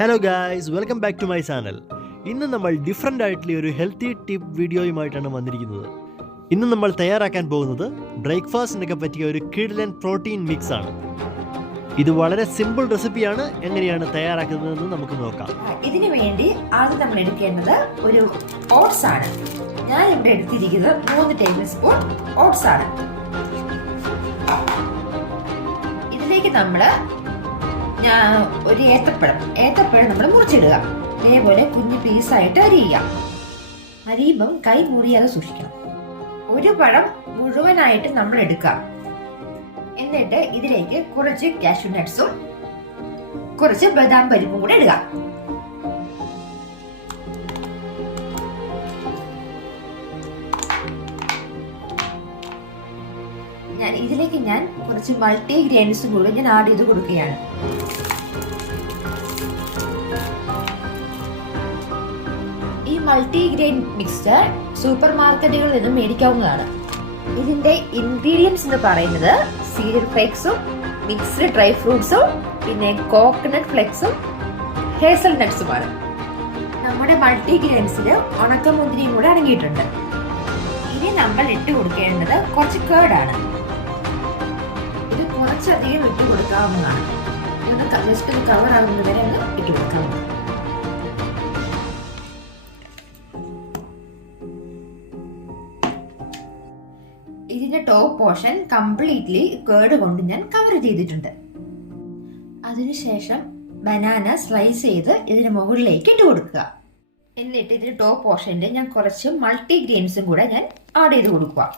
Hello guys, welcome back to my channel. ഇന്ന് നമ്മൾ different ആയിട്ടുള്ള ഒരു ഹെൽത്തി ടിപ്പ് വീഡിയോയുമായിട്ടാണ് വന്നിരിക്കുന്നത്. ഇന്ന് നമ്മൾ തയ്യാറാക്കാൻ പോകുന്നത് ബ്രേക്ക്ഫാസ്റ്റിനൊക്കെ പറ്റിയ ഒരു കിഡിലൻ പ്രോട്ടീൻ മിക്സ് ആണ്. ഇത് വളരെ സിമ്പിൾ റെസിപ്പിയാണ്. എങ്ങനെയാണ് തയ്യാറാക്കുന്നതെന്ന് നമുക്ക് നോക്കാം. ഇതിനു വേണ്ടി ആദ്യം നമ്മൾ എടുക്കേണ്ടത് ഒരു ഓട്സ് ആണ്. ഞാൻ ഇവിടെ എടുത്തിരിക്കുന്നത് 3 ടേബിൾ സ്പൂൺ ഓട്സ് ആണ്. ഇതിലേക്ക് നമ്മൾ ഒരു ഏത്തപ്പഴം നമ്മൾ മുറിച്ചിടുക. ഇതേപോലെ കുഞ്ഞു പീസായിട്ട് അരിയുക. അരിയുമ്പം കൈ മുറിയാതെ സൂക്ഷിക്കണം. ഒരു പഴം മുഴുവനായിട്ട് നമ്മൾ എടുക്കുക. എന്നിട്ട് ഇതിലേക്ക് കുറച്ച് കാഷ്യൂ നട്ട്സും കുറച്ച് ബദാം പരിപ്പും കൂടെ ഇടുക. ഇതിലേക്ക് ഞാൻ കുറച്ച് മൾട്ടി ഗ്രെയിൻസും കൂടി ഞാൻ ആഡ് ചെയ്ത് കൊടുക്കുകയാണ്. ഈ മൾട്ടി ഗ്രെയിൻ മിക്സ്ചർ സൂപ്പർ മാർക്കറ്റുകളിൽ നിന്നും മേടിക്കാവുന്നതാണ്. ഇതിന്റെ ഇൻഗ്രീഡിയൻസ് എന്ന് പറയുന്നത് സീരിയൽ ഫ്ലേക്സും മിക്സ്ഡ് ഡ്രൈ ഫ്രൂട്ട്സും പിന്നെ കോക്കനട്ട് ഫ്ലേക്സും ഹേസൽ നട്ട്സുമാണ്. നമ്മുടെ മൾട്ടി ഗ്രെയിൻസിൽ ഉണക്കമുന്തിരിയും കൂടെ അടങ്ങിയിട്ടുണ്ട്. ഇനി നമ്മൾ ഇട്ട് കൊടുക്കേണ്ടത് കുറച്ച് കേർഡാണ്. ഇത് കുറച്ചധികം ഇട്ട് കൊടുക്കാവുന്നതാണ്. ജസ്റ്റ് കവർ ആകുന്നത് വരെ ഒന്ന് ഇട്ട് കൊടുക്കാവുന്നതാണ്. ഇതിന്റെ ടോപ്പ് പോർഷൻ കംപ്ലീറ്റ്ലി കേർഡ് കൊണ്ട് ഞാൻ കവർ ചെയ്തിട്ടുണ്ട്. അതിനുശേഷം ബനാന സ്ലൈസ് ചെയ്ത് ഇതിന് മുകളിലേക്ക് ഇട്ട് കൊടുക്കുക. എന്നിട്ട് ഇതിന്റെ ടോപ്പ് പോർഷനിൽ ഞാൻ കുറച്ച് മൾട്ടി ഗ്രെയിൻസും കൂടെ ഞാൻ ആഡ് ചെയ്ത് കൊടുക്കുക.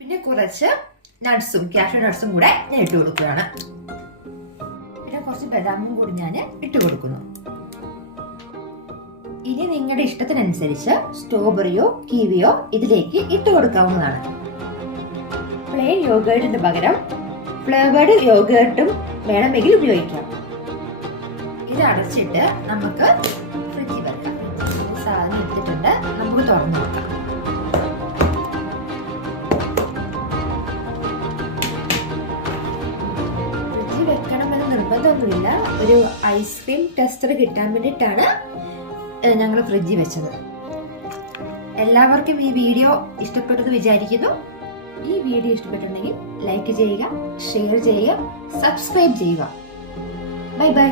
പിന്നെ കുറച്ച് നട്ട്സും കാഷ്യൂ നട്ട്സും കൂടെ ഞാൻ ഇട്ട് കൊടുക്കുകയാണ്. പിന്നെ കുറച്ച് ബദാമും കൂടി ഞാൻ ഇട്ട് കൊടുക്കുന്നു. ഇനി നിങ്ങളുടെ ഇഷ്ടത്തിനനുസരിച്ച് സ്ട്രോബെറിയോ കിവിയോ ഇതിലേക്ക് ഇട്ട് കൊടുക്കാവുന്നതാണ്. പ്ലെയിൻ യോഗേർട്ടിന് പകരം ഫ്ലേവേർഡ് യോഗേർട്ടും വേണമെങ്കിൽ ഉപയോഗിക്കാം. ഇത് അടച്ചിട്ട് നമുക്ക് ഫ്രിഡ്ജിൽ വെക്കാം. സാധനം എടുത്തിട്ടുണ്ട്, നമുക്ക് തുറന്നു നോക്കാം. ഫ്രിഡ്ജിൽ വെക്കണമെന്ന് നിർബന്ധമൊന്നുമില്ല. ഒരു ഐസ്ക്രീം ടെസ്റ്റർ കിട്ടാൻ വേണ്ടിയിട്ടാണ് ഞങ്ങൾ ഫ്രിഡ്ജിൽ വെച്ചത്. എല്ലാവർക്കും ഈ വീഡിയോ ഇഷ്ടപ്പെട്ടെന്ന് വിചാരിക്കുന്നു. ഈ വീഡിയോ ഇഷ്ടപ്പെട്ടിട്ടുണ്ടെങ്കിൽ ലൈക്ക് ചെയ്യുക, ഷെയർ ചെയ്യുക, സബ്സ്ക്രൈബ് ചെയ്യുക. Bye bye.